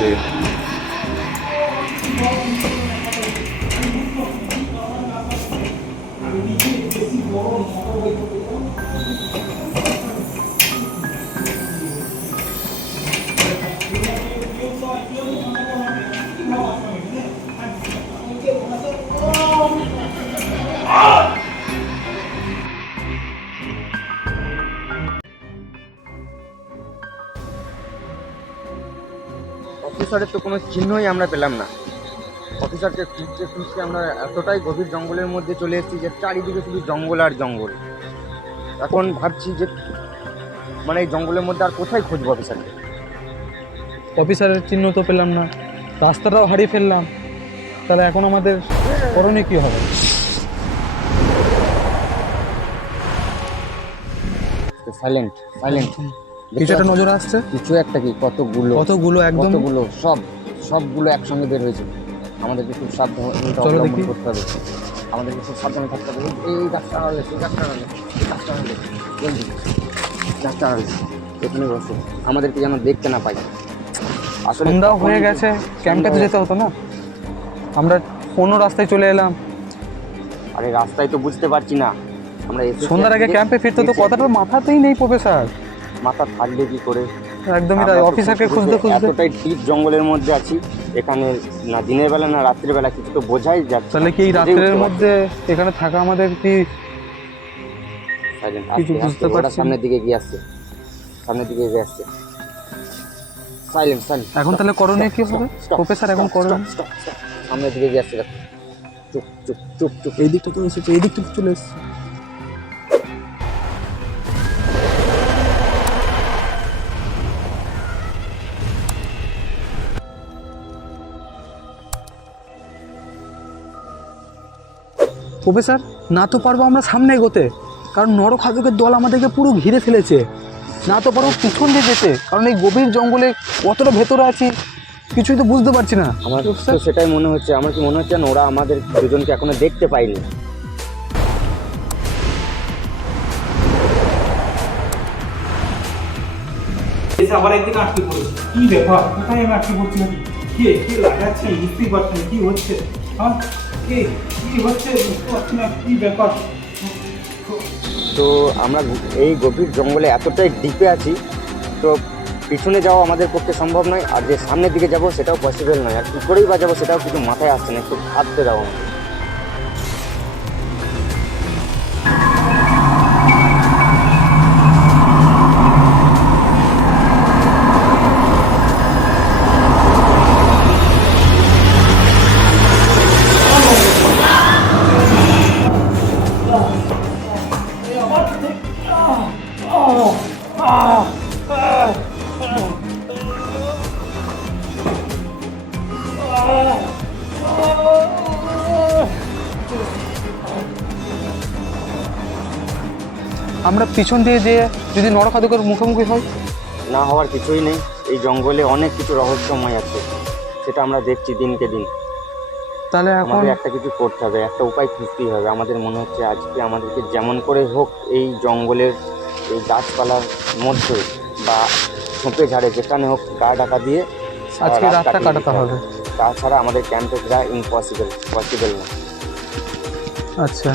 যে অফিসারের তো কোনো চিহ্নই আমরা পেলাম না। অফিসারকে খুঁজতে খুঁজতে আমরা এতটাই গভীর জঙ্গলের মধ্যে চলে এসেছি যে চারিদিকে শুধু জঙ্গল আর জঙ্গল। এখন ভাবছি যে মানে এই জঙ্গলের মধ্যে আর কোথায় খুঁজবো অফিসারকে। অফিসারের চিহ্ন তো পেলাম না, রাস্তাটাও হারিয়ে ফেললাম, তাহলে এখন আমাদের করণীয় কী হবে? সাইলেন্ট সাইলেন্ট, কিছু একটা নজর আসছে, কিছু একটা কি কতগুলো একদম কতগুলো সবগুলো একসঙ্গে বের হয়েছে। আমাদেরকে খুব সাবধানে অবলম্বন করতে হবে, আমাদেরকে খুব সাবধানে থাকতে হবে। এই ডাক্তার হলে সেই ডাক্তার হলে ডাক্তার হলে জলদি ডাক্তার হলে এখানে বসো, আমাদেরকে যেন দেখতে না পাই। আসলে সন্ধ্যাও হয়ে গেছে, ক্যাম্পটাতে যেতে হতো না, আমরা কোনো রাস্তায় চলে এলাম। আরে রাস্তায় তো বুঝতে পারছি না, আমরা সন্ধ্যার আগে ক্যাম্পে ফিরতে তো কথাটা মাথাতেই নেই প্রফেসর। মাথা থাকবে কি করে? একদমই তাই, অফিসারকে খুঁজতে খুঁজতে এতটাই ডিপ জঙ্গলের মধ্যে আছি, এখানে না দিনের বেলা না রাত্রির বেলা কিছু তো বোঝাই যাচ্ছে। তাহলে কি এই রাত্রের মধ্যে এখানে থাকা আমাদের কি কিছু বুঝতে পারছি? সামনের দিকে এগিয়ে আসছে, সামনের দিকে এগিয়ে আসছে। Silent silent. এখন তাহলে করণীয় কি হবে প্রফেসর? এখন করণীয় সামনের দিকে এগিয়ে আসছে, চুপ চুপ চুপ চুপ। এই দিকটা তো এসেছে, এই দিকটা চলে এসেছে। প্রফেসর, না তো পারবো আমরা সামনে এগোতে, কারণ নরখাদকের দল আমাদেরকে পুরো ঘিরে ফেলেছে। না তো পারবো পিছন দিয়ে যেতে, কারণ এই গভীর জঙ্গলে কতটা ভেতরে আছি কিছুই তো বুঝতে পারছি না। আমার তো সেটাই মনে হচ্ছে, আমার কি মনে হচ্ছে না ওরা আমাদের দুজনকে এখনো দেখতে পায়নি। আবার একদিকে আটকে পড়েছে, কি ব্যাপার? কোথায় আমি আটকে পড়ছি? নাকি কে কে লাগাচ্ছে বুঝতেই পারছি না, কি হচ্ছে? হ্যাঁ, কে কি হচ্ছে বুঝতে পারছি না, কি ব্যাপার? তো আমরা এই গভীর জঙ্গলে এতটাই ডিপে আছি, তো পিছনে যাওয়া আমাদের পক্ষে সম্ভব নয়, আর যে সামনের দিকে যাব সেটাও পসিবল নয়। আর কী করেই বা যাবো সেটাও কিছু মাথায় আসছে না, একটু ভাবতে দাও আমাকে। আমরা পিছন দিয়ে যেয়ে যদি নরখাদকের মুখোমুখি হই? না হওয়ার কিছুই নেই, এই জঙ্গলে অনেক কিছু রহস্যময় আছে, সেটা আমরা দেখছি দিনকে দিন। তাহলে এখন আমাদের একটা কিছু করতে হবে, একটা উপায় খুঁজতেই হবে। আমাদের মনে হচ্ছে আজকে আমাদেরকে যেমন করে হোক এই জঙ্গলের এই গাছপালার মধ্যে বা ঝোঁপে ঝাড়ে যেখানে হোক গা ঢাকা দিয়ে আজকে রাতটা কাটাতে হবে। তাছাড়া আমাদের ক্যাম্পে ফেরা পসিবল না। আচ্ছা,